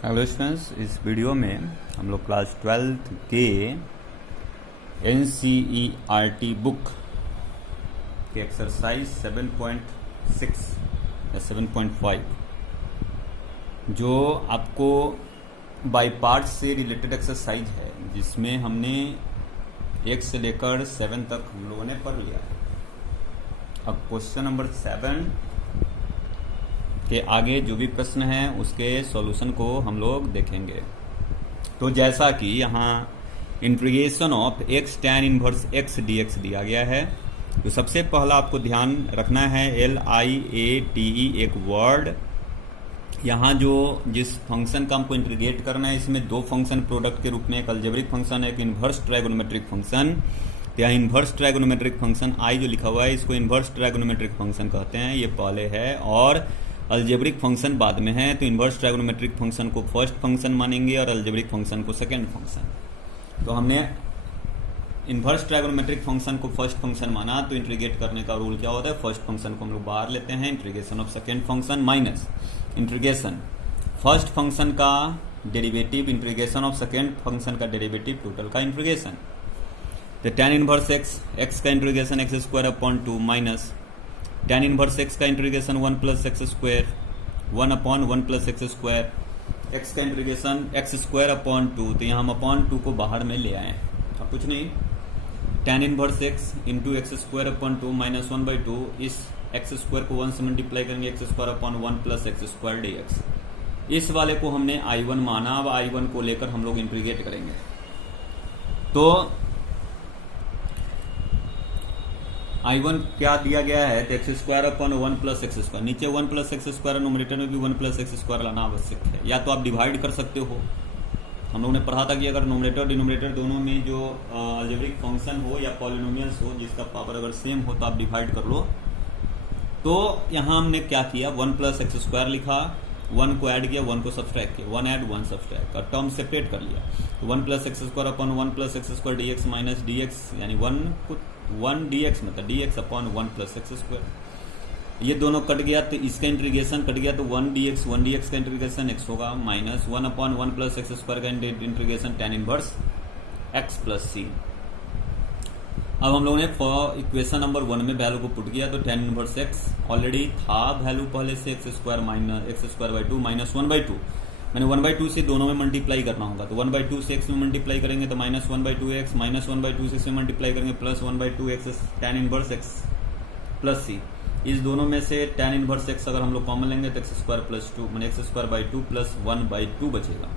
Hello students, इस video में हम लोग क्लास 12th के NCERT बुक के एक्सरसाइज 7.6 या 7.5 जो आपको बाय पार्ट से रिलेटेड एक्सरसाइज है, जिसमें हमने 1 से लेकर 7 तक हम लोगों ने पढ़ लिया है। अब क्वेश्चन नंबर 7 के आगे जो भी प्रश्न हैं उसके सॉल्यूशन को हम लोग देखेंगे। तो जैसा कि यहाँ integration of x tan inverse x dx दिया गया है, तो सबसे पहला आपको ध्यान रखना है LIATE एक वर्ड। यहाँ जो जिस फंक्शन का हमको इंटीग्रेट करना है, इसमें दो फंक्शन प्रोडक्ट के रूप में, एक अलजेब्रिक फंक्शन है, एक इन्वर्स ट्राइगोनोमेट्रिक फंक्शन। तो यहाँ इन्वर्स ट्राइगोनोमेट्रिक फंक्शन आई जो लिखा हुआ है, इसको इन्वर्स ट्राइगोनोमेट्रिक फंक्शन कहते हैं, ये पहले है, और अलजेब्रिक फंक्शन बाद में है। तो इन्वर्स ट्राइगोनोमेट्रिक फंक्शन को फर्स्ट फंक्शन मानेंगे और अलजेब्रिक फंक्शन को सेकंड फंक्शन। तो हमने इन्वर्स ट्राइगोनोमेट्रिक फंक्शन को फर्स्ट फंक्शन माना, तो इंटीग्रेट करने का रूल क्या होता है, फर्स्ट फंक्शन को हम लोग बाहर लेते हैं, integration of second function minus integration first function का derivative, integration of second function का डेरिवेटिव, टोटल का इंटीग्रेशन। तो tan इनवर्स x का integration x square upon 2 minus tan inverse x का integration 1 plus x square 1 upon 1 plus x square, x का integration x square upon 2। तो यहाँ हम upon 2 को बाहर में ले आए, अब कुछ नहीं, tan inverse x into x square upon 2 minus 1/2, इस एक्स स्क्वायर को 1 से मल्टीप्लाई करेंगे, x square upon 1 plus x square dx। इस वाले को हमने I1 माना। अब I1 को लेकर हम लोग इंटीग्रेट करेंगे। तो I1 क्या दिया गया है, तो x square upon 1 plus x square, नीचे 1 प्लस एक्स स्क्वायर, नोमिनेटर में भी 1 प्लस एक्स स्क्वायर लाना आवश्यक है। या तो आप डिवाइड कर सकते हो, हम लोगों ने पढ़ा था कि अगर नोमिनेटर डिनोमिनेटर दोनों में जो अलजेब्रिक फंक्शन हो या पॉलिनोमियल्स हो जिसका पावर अगर सेम हो तो आप डिवाइड कर लो। तो यहाँ हमने क्या किया, 1 प्लस एक्स स्क्वायर लिखा, 1 को ऐड किया, 1 को सब्सट्रैक्ट किया, 1 ऐड 1 सब्सट्रैक्ट का टर्म सेपरेट कर लिया। तो 1 plus x square upon 1 plus x square dx minus dx, यानी 1 dx मतलब dx upon 1 plus x square. ये दोनों कट गया तो इसका इंटीग्रेशन कट गया, तो 1 dx का इंटीग्रेशन x होगा, minus 1 upon 1 plus x square का integration tan inverse x plus c। अब हम लोगों ने इक्वेशन नंबर 1 में वैल्यू को पुट किया, तो tan इनवर्स x ऑलरेडी था वैल्यू पहले से, x square minus x square by 2 minus 1/2, मैंने 1/2 से दोनों में मल्टीप्लाई करना होगा। तो 1/2 से x में मल्टीप्लाई करेंगे तो माइनस 1/2 x, माइनस 1/2 से इसमें मल्टीप्लाई करेंगे plus 1/2 x tan inverse x plus c। इस दोनों में से tan इनवर्स x अगर हम लोग कॉमन लेंगे तो एक्स स्क्वायर प्लस 2 मैंने एक्स स्क्वायर बाई 2 प्लस 1/2 बचेगा,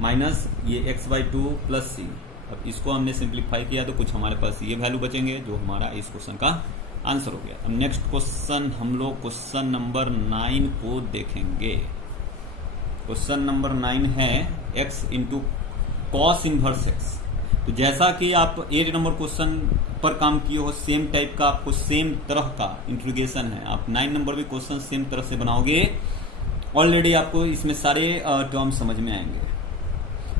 माइनस ये x/2 प्लस c। अब इसको हमने सिंप्लीफाई किया तो कुछ हमारे पास ये वैल्यू बचेंगे, जो हमारा इस क्वेश्चन का आंसर हो गया। अब नेक्स्ट क्वेश्चन हम लोग क्वेश्चन नंबर 9 को देखेंगे। क्वेश्चन नंबर 9 है x into cos inverse x। तो जैसा कि आप 8 नंबर क्वेश्चन पर काम किए हो, सेम टाइप का आपको सेम तरह का इंटीग्रेशन है, आप 9 नंबर भी क्वेश्चन सेम तरह से बनाओगे। ऑलरेडी आपको इसमें सारे टर्म समझ में आएंगे।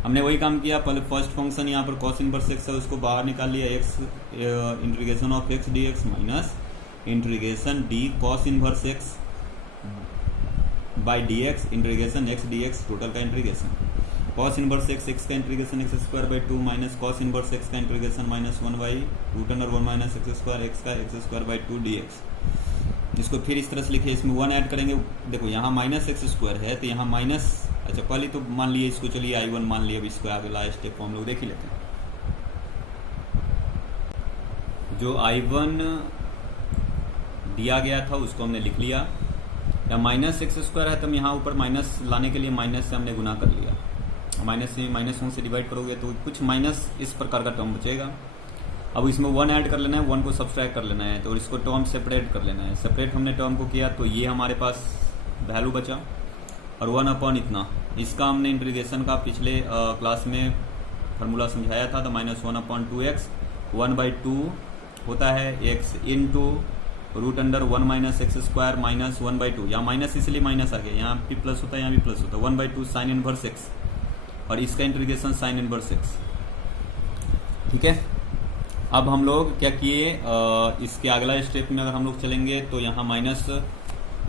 हमने वही काम किया, पहले फर्स्ट फंक्शन यहाँ पर कॉस इनवर्स x है, उसको बाहर निकाल लिया, x integration of x dx minus integration d cos inverse x by dx integration x dx, total का इंटीग्रेशन। कॉस इनवर्स x का integration x square by 2 minus cos inverse x का integration minus 1 by root under 1 minus x square x का x square by 2 dx। इसको फिर इस तरह से लिखे, इसमें 1 ऐड करेंगे, देखो यहाँ माइनस एक्स स्क्वायर है तो यहाँ माइनस, अच्छा पहले तो मान लिए इसको, चलिए I1 मान लिया। अब इसको आगे लास्ट स्टेप को हम लोग देख ही लेते हैं। जो I1 दिया गया था उसको हमने लिख लिया, या माइनस एक्स स्क्वायर है तो हम यहाँ ऊपर माइनस लाने के लिए माइनस से हमने गुना कर लिया, माइनस से माइनस 1 से डिवाइड करोगे तो कुछ माइनस इस प्रकार का टर्म बचेगा। अब इसमें 1 ऐड कर लेना है, 1 को सब्सट्रैक्ट कर लेना है, तो इसको टर्म सेपरेट कर लेना है। सेपरेट हमने टर्म को किया तो ये हमारे पास वैल्यू बचा, और 1 अपॉन इतना, इसका हमने इंटीग्रेशन का पिछले क्लास में फार्मूला समझाया था, तो माइनस 1 अपॉन 2x 1/2 होता है x into root under 1 minus x square minus 1/2, यहाँ माइनस इसलिए माइनस आ गया, यहाँ भी प्लस होता है, यहाँ भी प्लस होता है, 1/2 साइन इनवर्स x, और इसका इंटीग्रेशन साइन इनवर्स x। ठीक है, अब हम लोग क्या किए, इसके अगला स्टेप में अगर हम लोग चलेंगे तो यहाँ माइनस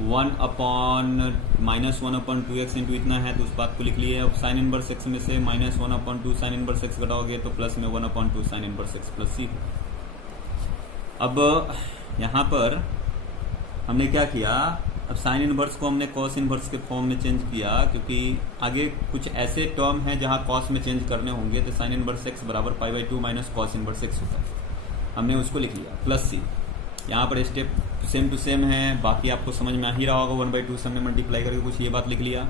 1/-1/2x इंटू इतना है, तो उस बात को लिख लिए। अब साइन इनवर्स एक्स में से -1/2 साइन इनवर्स एक्स घटाओगे तो प्लस में 1/2 sine inverse x plus c. अब यहाँ पर हमने क्या किया, अब साइन इनवर्स को हमने कॉस इनवर्स के फॉर्म में चेंज किया, क्योंकि आगे कुछ ऐसे टर्म हैं जहाँ कॉस में चेंज करने होंगे, तो साइन इनवर्स एक्स बराबर π/2 माइनस कॉस इनवर्स एक्स होता है। हमने उसको लिख लिया प्लस सी। यहाँ पर स्टेप सेम टू सेम है, बाकी आपको समझ में आ ही रहा होगा। 1/2 से हमने मल्टीप्लाई करके कुछ ये बात लिख लिया,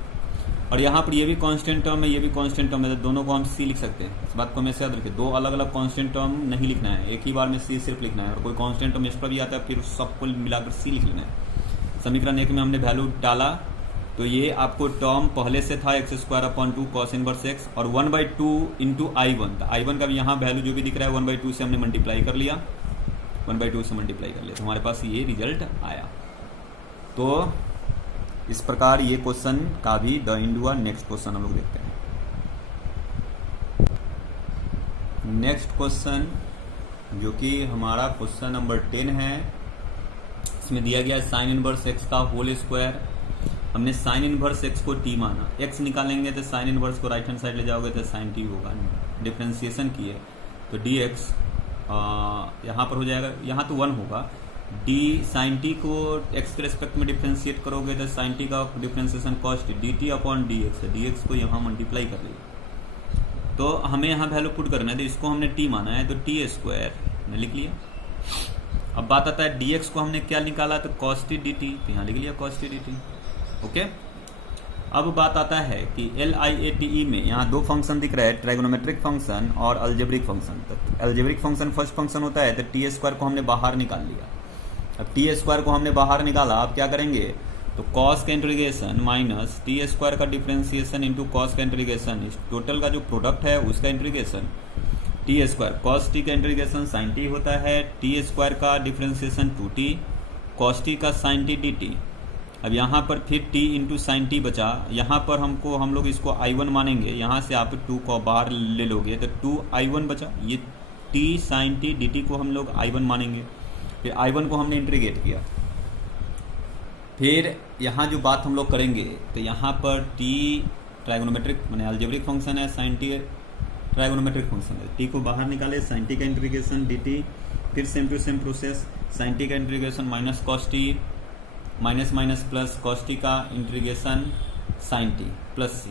और यहाँ पर ये भी कांस्टेंट टर्म है, ये भी कांस्टेंट टर्म है, तो दोनों को हम सी लिख सकते हैं। इस बात को हमेशा याद रखिए, दो अलग अलग कांस्टेंट टर्म नहीं लिखना है, एक ही बार में सी सिर्फ लिखना है, और कोई कांस्टेंट टर्म एक्स्ट्रा भी आता है फिर सबको मिलाकर सी लिख लेना है। समीकरण 1 में हमने वैल्यू डाला, तो ये आपको टर्म पहले से था x² cos इनवर्स x, और 1/2 इंटू I1, तो I1 का भी यहाँ वैल्यू जो भी दिख रहा है 1/2 से हमने मल्टीप्लाई कर लिया, 1/2 से मल्टीप्लाई कर लिया, तो हमारे पास ये रिजल्ट आया। तो इस प्रकार ये क्वेश्चन का भी द एंड हुआ। नेक्स्ट क्वेश्चन हम लोग देखते हैं। नेक्स्ट क्वेश्चन जो कि हमारा क्वेश्चन नंबर 10 है, इसमें दिया गया है साइन इनवर्स एक्स का होल स्क्वायर। हमने साइन इनवर्स एक्स को टी माना, एक्स निकालेंगे तो साइन इनवर्स को राइट हैंड साइड ले जाओगे तो साइन टी होगा। डिफ्रेंसिएशन किए तो डी एक्स यहाँ पर हो जाएगा, यहाँ तो 1 होगा। डी साइन टी को एक्स के रेस्पेक्ट में डिफ्रेंशिएट करोगे तो साइन टी का differentiation cost D T upon d x, d x को यहाँ मल्टीप्लाई कर लिया। तो हमें यहाँ वैल्यू पुट करना है, तो इसको हमने टी माना है, तो टी स्क्वायर हमने लिख लिया। अब बात आता है dx को हमने क्या निकाला, तो cos t dt, तो यहाँ लिख लिया cos t dt। ओके, अब बात आता है कि LIATE में यहाँ दो फंक्शन दिख रहा है, ट्राइगोनोमेट्रिक फंक्शन और अलजेब्रिक फंक्शन। तो अलजेब्रिक फंक्शन फर्स्ट फंक्शन होता है, तो टी स्क्वायर को हमने बाहर निकाल लिया। अब टी स्क्वायर को हमने बाहर निकाला, अब क्या करेंगे, तो कॉस का इंटीग्रेशन माइनस टी स्क्वायर का डिफ्रेंसिएशन इंटू कॉस का इंटीग्रेशन, इस टोटल का जो प्रोडक्ट है उसका integration, t square cos t का इंटीग्रेशन साइन टी होता है, टी स्क्वायर का डिफ्रेंसिएशन 2t, कॉस टी का साइन टी डी टी। अब यहाँ पर फिर t इंटू साइन टी बचा, यहाँ पर हम लोग इसको I1 मानेंगे, यहाँ से आप 2 को बाहर ले लोगे तो 2I1 बचा, ये t sine T D T को हम लोग I1 मानेंगे। फिर I1 को हमने इंटीग्रेट किया। फिर यहाँ जो बात हम लोग करेंगे, तो यहाँ पर t ट्राइगोनोमेट्रिक माने अलजेब्रिक फंक्शन है, साइन टी ट्राइगोनोमेट्रिक फंक्शन है, टी को बाहर निकाले, साइन टी का इंटीग्रेशन डी टी, फिर same to same process, sine t का integration minus cos t, minus minus plus cos t का integration sine t plus c.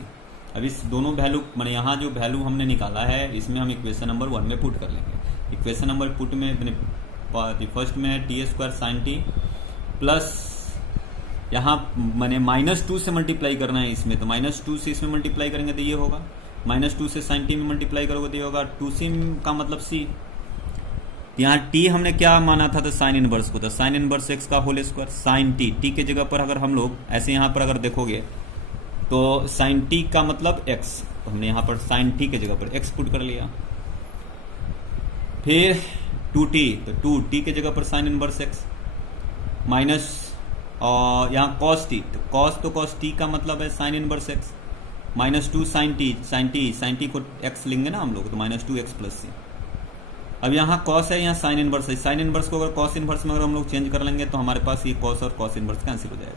अब इस दोनों वैल्यू माने यहाँ जो वैल्यू हमने निकाला है, इसमें हम इक्वेशन नंबर 1 में पुट कर लेंगे। इक्वेशन नंबर पुट में फर्स्ट में है T square sine t plus यहाँ मैंने -2 से मल्टीप्लाई करना है इसमें, तो -2 से इसमें मल्टीप्लाई करेंगे तो ये होगा, -2 से साइन टी में मल्टीप्लाई करोगे तो ये होगा 2c का मतलब c। यहाँ t हमने क्या माना था, तो साइन इनवर्स को, तो साइन इनवर्स x का होल स्क्वायर साइन टी के जगह पर अगर हम लोग ऐसे यहाँ पर अगर देखोगे तो साइन टी का मतलब x, तो हमने यहाँ पर साइन टी के जगह पर x पुट कर लिया। फिर 2t, तो 2t के जगह पर साइन इनवर्स x माइनस और यहाँ cos t, तो cos t का मतलब है sine inverse x -2 sine T को x लेंगे ना हम लोग, तो -2x प्लस सी। अब यहाँ cos है, यहाँ साइन इनवर्स है, साइन इनवर्स को अगर cos इनवर्स में अगर हम लोग चेंज कर लेंगे तो हमारे पास ये cos और cos इनवर्स कैंसिल हो जाएगा।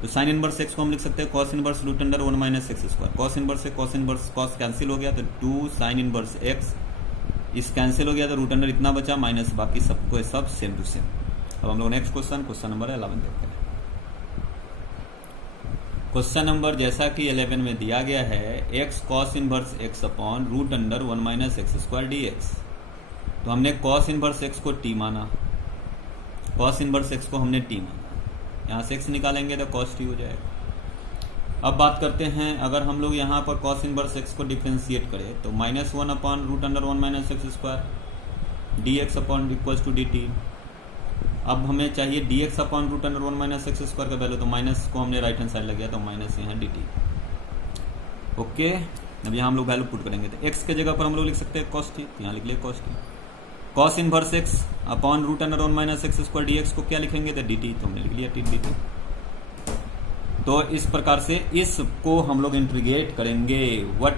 तो साइन इनवर्स x को हम लिख सकते हैं cos inverse √1 - x square, cos inverse से cos इनवर्स cos कैंसिल हो गया, तो 2 साइन इनवर्स x इस कैंसिल हो गया, तो √, इतना बचा माइनस बाकी सबको सब सेम टू सेम। अब हम लोग नेक्स्ट क्वेश्चन नंबर 11 देखते हैं। क्वेश्चन नंबर जैसा कि 11 में दिया गया है, x cos inverse x upon √1 - x square dx। तो हमने cos इनवर्स x को t माना, cos इनवर्स x को हमने t माना, यहाँ से x निकालेंगे तो cos t हो जाएगा। अब बात करते हैं, अगर हम लोग यहाँ पर cos इनवर्स x को डिफ्रेंशिएट करें तो -1 upon √1 - x square dx upon equals to dt। अब हमें चाहिए dx अपॉन √1 - x स्क्वायर का वैल्यू, तो माइनस को हमने राइट हैंड साइड लग गया, तो माइनस यहाँ dt। ओके, अब यहाँ हम लोग वैल्यू पुट करेंगे, तो x के जगह पर हम लोग लिख सकते हैं cos t, यहाँ लिख लिया cos t। cos inverse x upon √1 - x square dx को क्या लिखेंगे, तो dt, तो हमने लिख लिया t dt। तो इस प्रकार से इसको हम लोग इंटीग्रेट करेंगे, व्हाट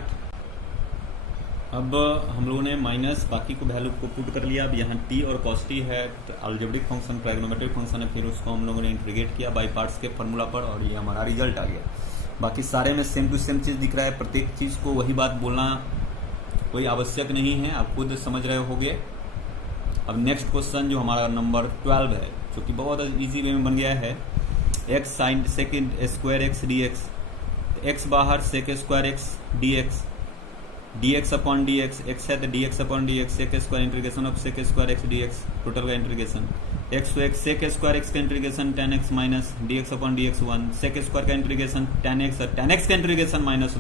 अब हम लोगों ने माइनस बाकी को वैल्यू को पुट कर लिया। अब यहाँ टी और कॉस टी है, तो अलजेब्रिक फंक्शन ट्राइगोनोमेट्रिक फंक्शन है, फिर उसको हम लोगों ने इंटीग्रेट किया बाई पार्ट्स के फॉर्मूला पर और ये हमारा रिजल्ट आ गया। बाकी सारे में सेम टू सेम चीज़ दिख रहा है, प्रत्येक चीज़ को वही बात बोलना कोई आवश्यक नहीं है, आप खुद समझ रहे होगे। अब नेक्स्ट क्वेश्चन जो हमारा नंबर 12 है, जो कि बहुत ईजी वे में बन गया है, x sine sec square x d x, x बाहर sec square x d x, d x upon d x है तो d x upon d x, sec square integration of sec square x d x, total का integration, x to x sec square x का integration tan x minus d x upon d x 1, sec square का integration tan x और tan x का integration minus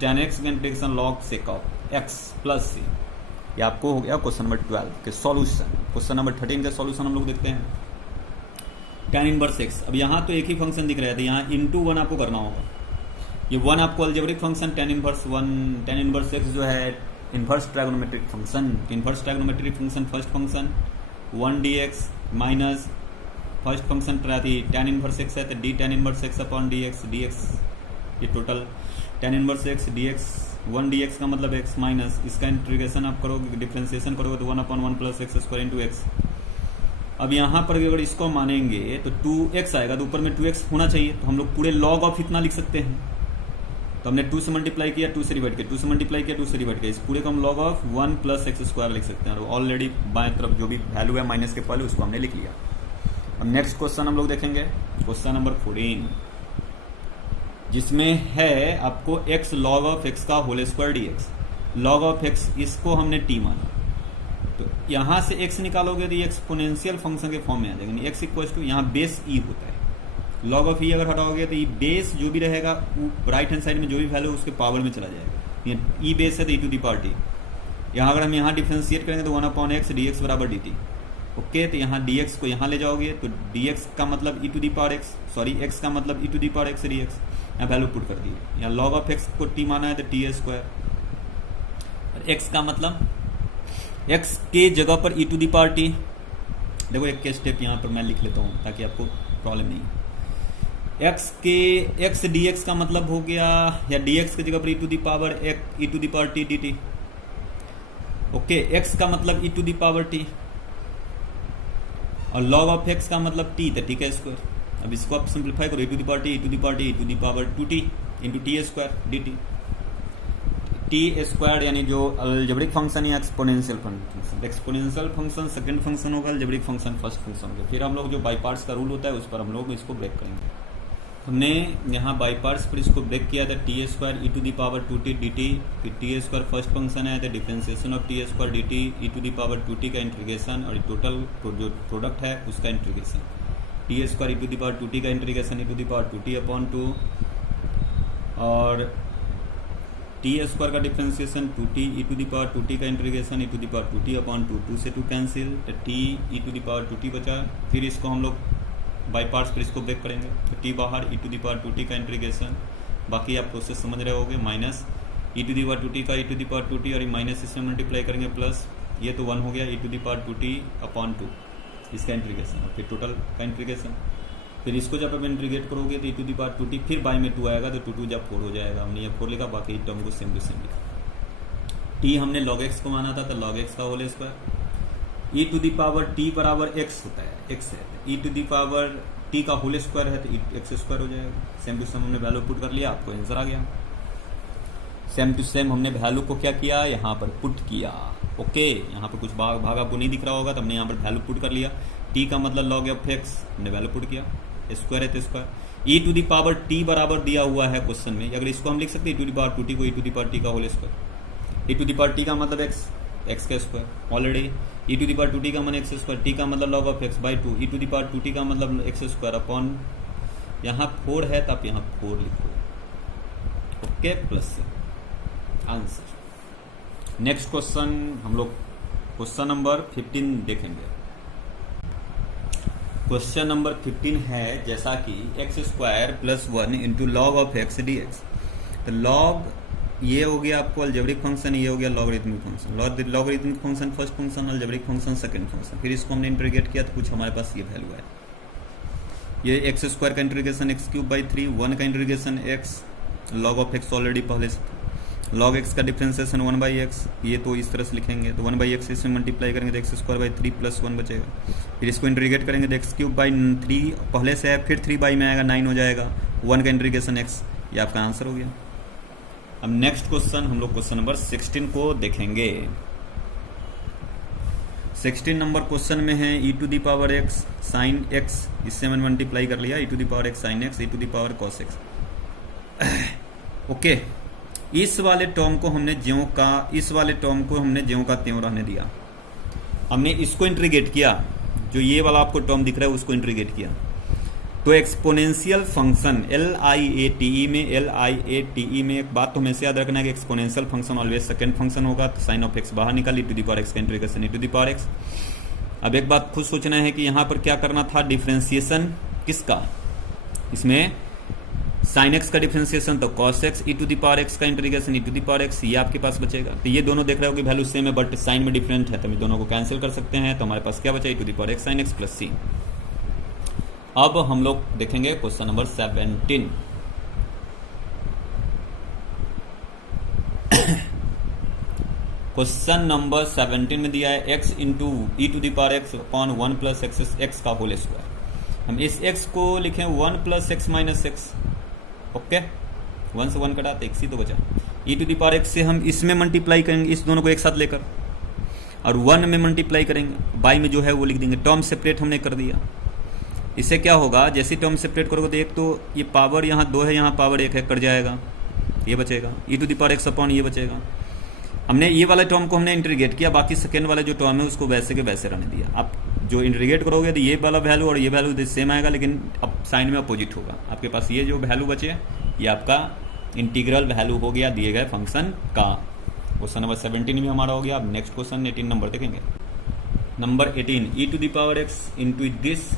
tan x का integration log sec of x plus c. ये आपको हो गया question number 12 के सॉल्यूशन। क्वेश्चन नंबर 13 का सॉल्यूशन हम लोग देखते हैं, tan इनवर्स x। अब यहाँ तो एक ही फंक्शन दिख रहा है, तो यहाँ इंटू 1 आपको करना होगा। ये 1 आपको algebraic function tan inverse 1, tan inverse x जो है inverse trigonometric function, inverse trigonometric function first function 1 dx minus first function tan inverse x है तो d tan inverse x upon dx, ये total tan inverse x dx 1 dx का मतलब x minus इसका integration आप करोगे, डिफ्रेंसिएशन करोगे तो 1 upon 1 plus x square into x. अब यहाँ पर अगर इसको मानेंगे तो 2x आएगा, तो ऊपर में 2x होना चाहिए, तो हम लोग पूरे log ऑफ इतना लिख सकते हैं। तो हमने 2 से मल्टीप्लाई किया, 2 से डिवाइड किया, 2 से मल्टीप्लाई किया, 2 से डिवाइड किया, इस पूरे को हम log of 1 plus x square लिख सकते हैं। और ऑलरेडी बाएं तरफ जो भी वैल्यू है माइनस के पहले उसको हमने लिख लिया। अब नेक्स्ट क्वेश्चन हम लोग देखेंगे, क्वेश्चन नंबर 14, जिसमें है आपको x log ऑफ x का whole square dx, log of x इसको हमने t माना, तो यहाँ से x निकालोगे तो ये एक्सपोनेंशियल फंक्शन के फॉर्म में आ जाएगा। x इक्वल टू यहाँ बेस e होता है, log ऑफ e अगर हटाओगे तो ये बेस जो भी रहेगा राइट हैंड साइड में जो भी वैल्यू उसके पावर में चला जाएगा। ये e बेस है तो e to the power t। यहाँ अगर हम यहाँ डिफ्रेंशिएट करेंगे तो 1 अपॉन एक्स डी एक्स बराबर डी टी। ओके, तो यहाँ dx को यहाँ ले जाओगे तो dx का मतलब e to the power x, sorry x का मतलब e to the power x d x, यहाँ वैल्यू पुट कर दी। यहाँ log ऑफ x को t माना है तो टी स्क्वायर, x का मतलब x के जगह पर e to the power t। देखो एक के स्टेप यहाँ पर मैं लिख लेता हूँ ताकि आपको प्रॉब्लम नहीं है। x dx का मतलब हो गया, या dx की जगह पर e to the power t dt। ओके, x का मतलब e to the power t और log ऑफ x का मतलब t, तो t का स्क्वायर। अब इसको आप सिंप्लीफाई करो, e to the power t, e to the power t, e to the power 2t into T square dt। T square यानी जो अलजेब्रिक फंक्शन या exponential function, exponential function second function होगा, algebraic function first function होगा। फिर हम लोग जो by parts का रूल होता है उस पर हम लोग इसको ब्रेक करेंगे। हमने यहाँ बाई पार्ट्स पर इसको ब्रेक किया था, t square e to the power 2t dt, फिर टी स्क्वायर फर्स्ट फंक्शन है तो differentiation of t square dt e to the power 2t का इंटीग्रेशन और टोटल जो प्रोडक्ट है उसका integration, t square e to the power 2t का integration e to the power 2t upon 2 और t square का differentiation 2t e to the power 2t का integration e to the power 2t upon 2, 2 से 2 cancel तो t e to the power 2t बचा। फिर इसको हम लोग बाई पार्ट्स पर इसको ब्रेक करेंगे तो t बाहर ई टू दी पावर 2t का इंटीग्रेशन, बाकी आप प्रोसेस समझ रहे होगे, minus e to the power 2t का ई टू दी पावर 2t और माइनस इसमें मल्टीप्लाई करेंगे प्लस, ये तो 1 हो गया e to the power 2t upon 2 इसका इंटीग्रेशन और फिर टोटल का इंटीग्रेशन। फिर इसको जब आप इंटीग्रेट करोगे तो e to the power 2t फिर बाई में 2 आएगा तो 2 2 जब 4 हो जाएगा। हमने ये 4 लिखा, बाकी टर्म को सेम टू सेम लिखा। t हमने log x को माना था तो log x का whole square, e to the power t बराबर x होता है, x है, e to the power t का होल स्क्वायर है तो एक्स स्क्वायर हो जाएगा। सेम टू सेम हमने वैल्यू पुट कर लिया, आपको आंसर आ गया। सेम टू सेम हमने वैल्यू को क्या किया, यहाँ पर पुट किया। ओके, यहाँ पर कुछ भाग आपको नहीं दिख रहा होगा तो हमने यहाँ पर वैल्यू पुट कर लिया। t का मतलब log ऑफ x हमने वैल्यू पुट किया, स्क्वायर है तो square, e to the power t बराबर दिया हुआ है क्वेश्चन में, अगर इसको हम लिख सकते हैं ई टू दी पावर 2t को e to the power t का whole square, e to the power t का मतलब x का स्क्वायर already, e to the power 2t का मन एक्स स्क्वायर, t का मतलब log of x by 2, e to the power 2t का मतलब एक्स स्क्वायर अपॉन यहाँ 4 है तो आप यहाँ 4 लिखो। Okay, plus answer. Next question हम लोग क्वेश्चन नंबर 15 देखेंगे। क्वेश्चन नंबर 15 है जैसा कि x square plus 1 into log of x d x, तो लॉग ये हो गया आपको अलजेब्रिक फंक्शन, ये हो गया logarithmic function, logarithmic function first function, algebraic function second function. फिर इसको हमने इंटीग्रेट किया तो कुछ हमारे पास ये वैल्यू है, ये एक्स स्क्वायर का इंटीग्रेशन एक्स क्यूब बाई 3, 1 का integration x, log of x already पहले से, log x का डिफ्रेंसिएशन 1/x, ये तो इस तरह से लिखेंगे, तो 1/x इसमें मल्टीप्लाई करेंगे तो x² 3 + 1 बचेगा। फिर इसको इंटीग्रेट करेंगे तो x³ 3 पहले से है, फिर 3 में आएगा 9 हो जाएगा, 1 का इंटीग्रेशन x, ये आपका आंसर हो गया। अब नेक्स्ट क्वेश्चन हम लोग क्वेश्चन नंबर 16 को देखेंगे। 16 नंबर क्वेश्चन में है e⁻x sin x, इससे मैंने मल्टीप्लाई कर लिया, e⁻x sin x e⁻cos x। Okay, इस वाले टर्म को हमने ज्यों का त्यों रहने दिया। हमने इसको इंटीग्रेट किया, जो ये वाला आपको टर्म दिख रहा है उसको इंटीग्रेट किया, तो एक्सपोनेंशियल फंक्शन LIATE में एक बात तो हमेशा याद रखना है कि exponential function always second function होगा, तो साइन ऑफ x बाहर निकाल, e⁻x का इंटीग्रेशन e⁻x। अब एक बात खुद सोचना है कि यहाँ पर क्या करना था, डिफ्रेंसिएशन किसका, इसमें साइन x का डिफ्रेंसिएशन तो cos x, e⁻x का इंटीग्रेशन e⁻x, ये आपके पास बचेगा। तो ये दोनों देख रहे हो कि वैल्यू सेम है बट साइन में डिफरेंट है, तो हम दोनों को कैंसिल कर सकते हैं, तो हमारे पास क्या बचा, e⁻x sin x + c। अब हम लोग देखेंगे क्वेश्चन नंबर 17। क्वेश्चन नंबर 17 में दिया है x into e⁻x upon 1 + x का होल स्क्वायर। हम इस x को लिखें 1 + x - x, ओके, 1 से 1 कटा तो x ही तो बचा। e⁻x से हम इसमें मल्टीप्लाई करेंगे, इस दोनों को एक साथ लेकर, और 1 में मल्टीप्लाई करेंगे, बाई में जो है वो लिख देंगे, टर्म सेपरेट हमने कर दिया। इससे क्या होगा, जैसे टर्म सेपरेट करोगे तो एक तो ये पावर यहाँ 2 है, यहाँ पावर 1 है, कट जाएगा, ये बचेगा, e⁻x अपॉन ये बचेगा। हमने ये वाले टर्म को हमने इंटीग्रेट किया, बाकी सेकेंड वाला जो टर्म है उसको वैसे के वैसे रहने दिया। आप जो इंटीग्रेट करोगे तो ये वाला वैल्यू और ये वैल्यू सेम आएगा, लेकिन अब साइन में अपोजिट होगा। आपके पास ये जो वैल्यू बचे ये आपका इंटीग्रल वैल्यू हो गया दिए गए फंक्शन का। क्वेश्चन नंबर 17 भी हमारा हो गया। अब नेक्स्ट क्वेश्चन 18 नंबर देखेंगे। Number 18 e⁻x into this.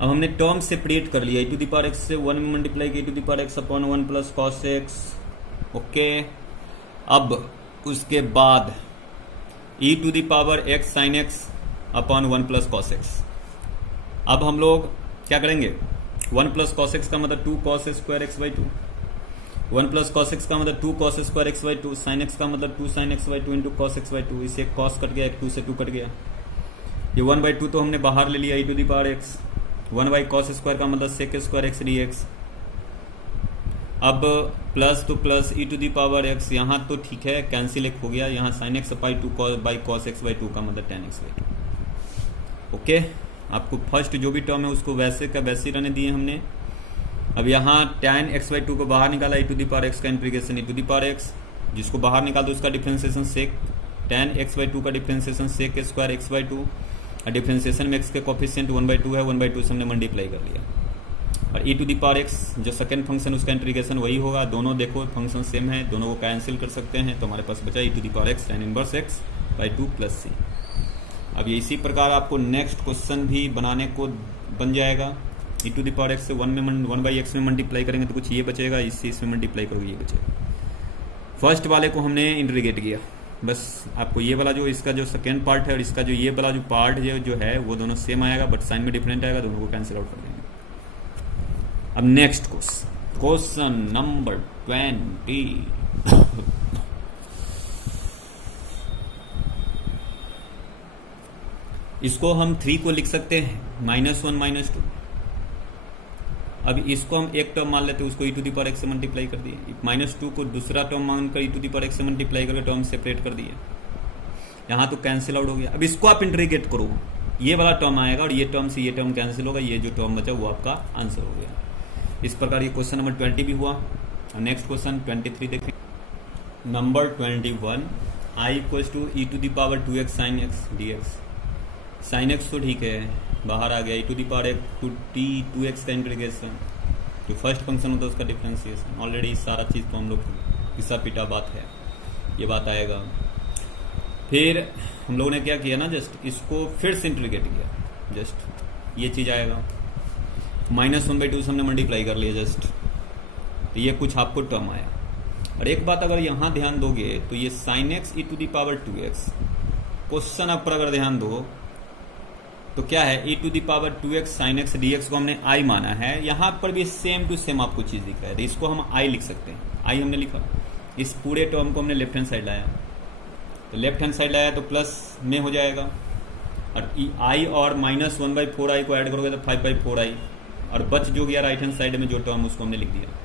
अब हमने टर्म सेपरेट कर लिया, e⁻x से 1 में मल्टीप्लाई किया, e⁻x upon 1 + cos x, okay. अब उसके बाद e⁻x sin x upon 1 + cos x। अब हम लोग क्या करेंगे, 1 + cos x का मतलब 2 cos square x/2, 1 + cos x का मतलब 2 cos square x/2, sin x का मतलब 2 sin x/2 into cos x/2। इससे एक cos कट गया, एक 2 से 2 कट गया, ये 1/2 तो हमने बाहर ले लिया, e⁻x 1/cos स्क्वायर का मतलब sec² x dx। अब प्लस तो प्लस e⁻x, यहाँ तो ठीक है कैंसिल एक हो गया, यहाँ sin x/2 cos x/2 का मतलब tan x/2, ओके। आपको फर्स्ट जो भी टर्म है उसको वैसे का वैसे रहने दिए हमने। अब यहाँ tan x/2 को बाहर निकाला, e⁻x का इंटीग्रेशन e⁻x, जिसको बाहर निकाल दो उसका डिफ्रेंसिएशन sec, tan x/2 का डिफ्रेंसिएशन sec² x/2, और डिफ्रेंसिएशन में x के कोफिशिएंट 1/2 है, 1/2 से हमने मल्टीप्लाई कर लिया। और e⁻x जो सेकंड फंक्शन उसका इंटीग्रेशन वही होगा। दोनों देखो फंक्शन सेम है, दोनों को कैंसिल कर सकते हैं, तो हमारे पास बचा e⁻x tan 1x/2 + c। अब ये इसी प्रकार आपको नेक्स्ट क्वेश्चन भी बनाने को बन जाएगा। e⁻x से 1/x में मल्टीप्लाई करेंगे तो कुछ ये बचेगा, इससे इसमें मल्टीप्लाई करोगे ये बचेगा। फर्स्ट वाले को हमने इंटीग्रेट किया, बस आपको ये वाला जो इसका जो सेकेंड पार्ट है और इसका जो ये वाला जो पार्ट जो है वो दोनों सेम आएगा, बट साइन में डिफरेंट आएगा, दोनों को कैंसिल आउट कर देंगे। अब नेक्स्ट क्वेश्चन नंबर 20। इसको हम 3 को लिख सकते हैं -1 -2। अब इसको हम एक टर्म मान लेते हैं, उसको e⁻x से मल्टीप्लाई कर दिए, -2 को दूसरा टर्म मानकर e⁻x से मल्टीप्लाई करके टर्म सेपरेट कर दिए, यहाँ तो कैंसिल आउट हो गया। अब इसको आप इंटीग्रेट करो, ये वाला टर्म आएगा और ये टर्म से ये टर्म कैंसिल होगा, ये जो टर्म बचा वो आपका आंसर हो गया। इस प्रकार ये क्वेश्चन नंबर 20 भी हुआ। और नेक्स्ट क्वेश्चन 23 देखें। Number 21 i = e⁻2x sin x dx। sin x तो ठीक है बाहर आ गया, e⁻2x का इंटीग्रेशन, जो फर्स्ट फंक्शन होता है उसका डिफरेंशिएशन। ऑलरेडी सारा चीज़ तो हम लोग पिसा पिटा बात है, ये बात आएगा। फिर हम लोगों ने क्या किया ना, जस्ट इसको फिर से इंटीग्रेट किया, जस्ट ये चीज़ आएगा, -1/2 से हमने मल्टीप्लाई कर लिया जस्ट, तो ये कुछ आपको टर्म आया। और एक बात अगर यहाँ ध्यान दोगे तो ये sin x e⁻2x क्वेश्चन पर अगर ध्यान दो तो क्या है, e⁻2x sin x dx को हमने i माना है, यहाँ पर भी सेम टू सेम आपको चीज़ दिख रहा है, तो इसको हम i लिख सकते हैं। i हमने लिखा, इस पूरे टर्म को हमने लेफ्ट हैंड साइड लाया, तो लेफ्ट हैंड साइड लाया तो प्लस में हो जाएगा, और आई और -1/4i को ऐड करोगे तो 5/4i, और बच जो गया राइट हैंड साइड में जो टर्म उसको हमने लिख दिया।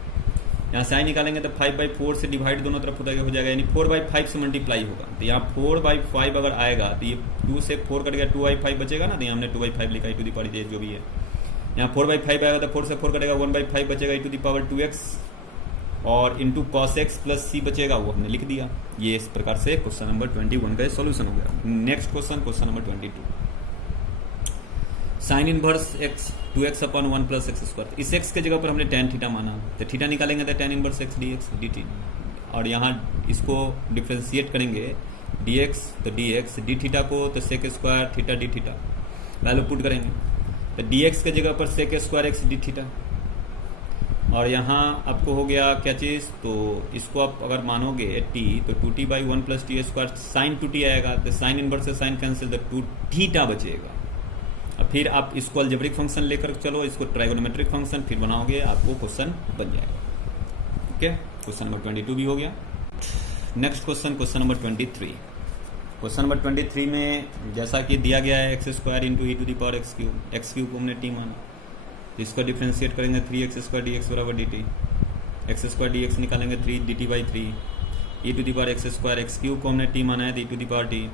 यहाँ से आई निकालेंगे तो 5/4 से डिवाइड दोनों तरफ हो जाएगा, यानी 4/5 से मल्टीप्लाई होगा। तो यहाँ 4/5 अगर आएगा तो ये 2 से 4 कट गया, 2/5 बचेगा ना, तो यहाँ हमने 2/5 लिखा e टू दी पावर जो भी है। यहाँ 4/5 आएगा तो 4 से 4 कटेगा, 1/5 बचेगा e to the power 2x, और into cos x plus c बचेगा, वो हमने लिख दिया। ये इस प्रकार से क्वेश्चन नंबर 21 का सोल्यूशन हो गया। Next question number 22, sign inverse x 2x अपन 1 प्लस एक्स स्क्वायर। इस x के जगह पर हमने tan थीटा माना, तो थीटा निकालेंगे तो tan inverse x dx dt, और यहाँ इसको डिफ्रेंशिएट करेंगे dx तो dx, d थीटा को तो sec square theta d theta value put करेंगे, तो dx के जगह पर sec square x d theta, और यहाँ आपको हो गया क्या चीज़, तो इसको आप अगर मानोगे t तो 2t/1 plus T square, sign 2t आएगा तो साइन इनवर्स से साइन कैंसिल, तो 2 थीटा बचेगा। और फिर आप इसको अलजेब्रिक फंक्शन लेकर चलो, इसको ट्राइगोनोमेट्रिक फंक्शन फिर बनाओगे, आपको क्वेश्चन बन जाएगा। ओके, क्वेश्चन नंबर 22 भी हो गया। Next question number 23। Question number 23 में जैसा कि दिया गया है x² into e to the power x³ को हमने t माना, तो इसको डिफ्रेंशिएट करेंगे 3x² dx बराबर dt, x² dx निकालेंगे 3 dt/3, E to the power x² x³ को हमने t माना है, तो e to the power t,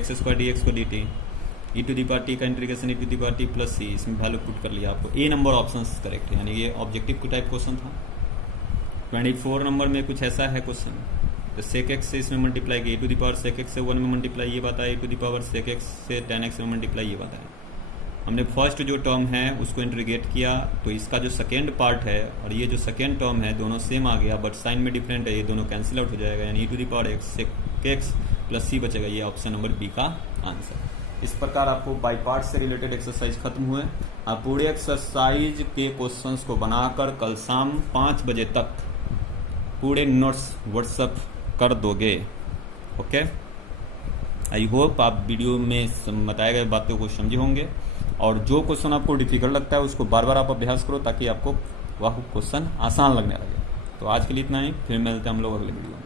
x² dx को dt, e to the power t का integration e to the power t plus c, इसमें value put कर लिया। आपको ए नंबर ऑप्शन करेक्ट है, यानी ये ऑब्जेक्टिव टाइप क्वेश्चन था। 24 नंबर में कुछ ऐसा है क्वेश्चन, तो sec x से इसमें मल्टीप्लाई किया, e to the power sec x से 1 में मल्टीप्लाई ये बात है, e to the power sec x से tan x में मल्टीप्लाई ये बात है। हमने फर्स्ट जो टर्म है उसको इंटीग्रेट किया, तो इसका जो सेकेंड पार्ट है और ये जो सेकेंड टर्म है दोनों सेम आ गया, बट साइन में डिफरेंट है, ये दोनों कैंसिल आउट हो जाएगा, यानी e to the power x sec x plus c बचेगा। ये ऑप्शन नंबर बी का आंसर। इस प्रकार आपको बाई पार्ट से रिलेटेड एक्सरसाइज खत्म हुए। आप पूरे एक्सरसाइज के क्वेश्चंस को बनाकर कल शाम 5 बजे तक पूरे नोट्स व्हाट्सअप कर दोगे। ओके, आई होप आप वीडियो में बताए गए बातों को समझे होंगे, और जो क्वेश्चन आपको डिफिकल्ट लगता है उसको बार बार आप अभ्यास करो ताकि आपको वह क्वेश्चन आसान लगने लगे। तो आज के लिए इतना ही, फिर मिलते हैं हम लोग अगले वीडियो में।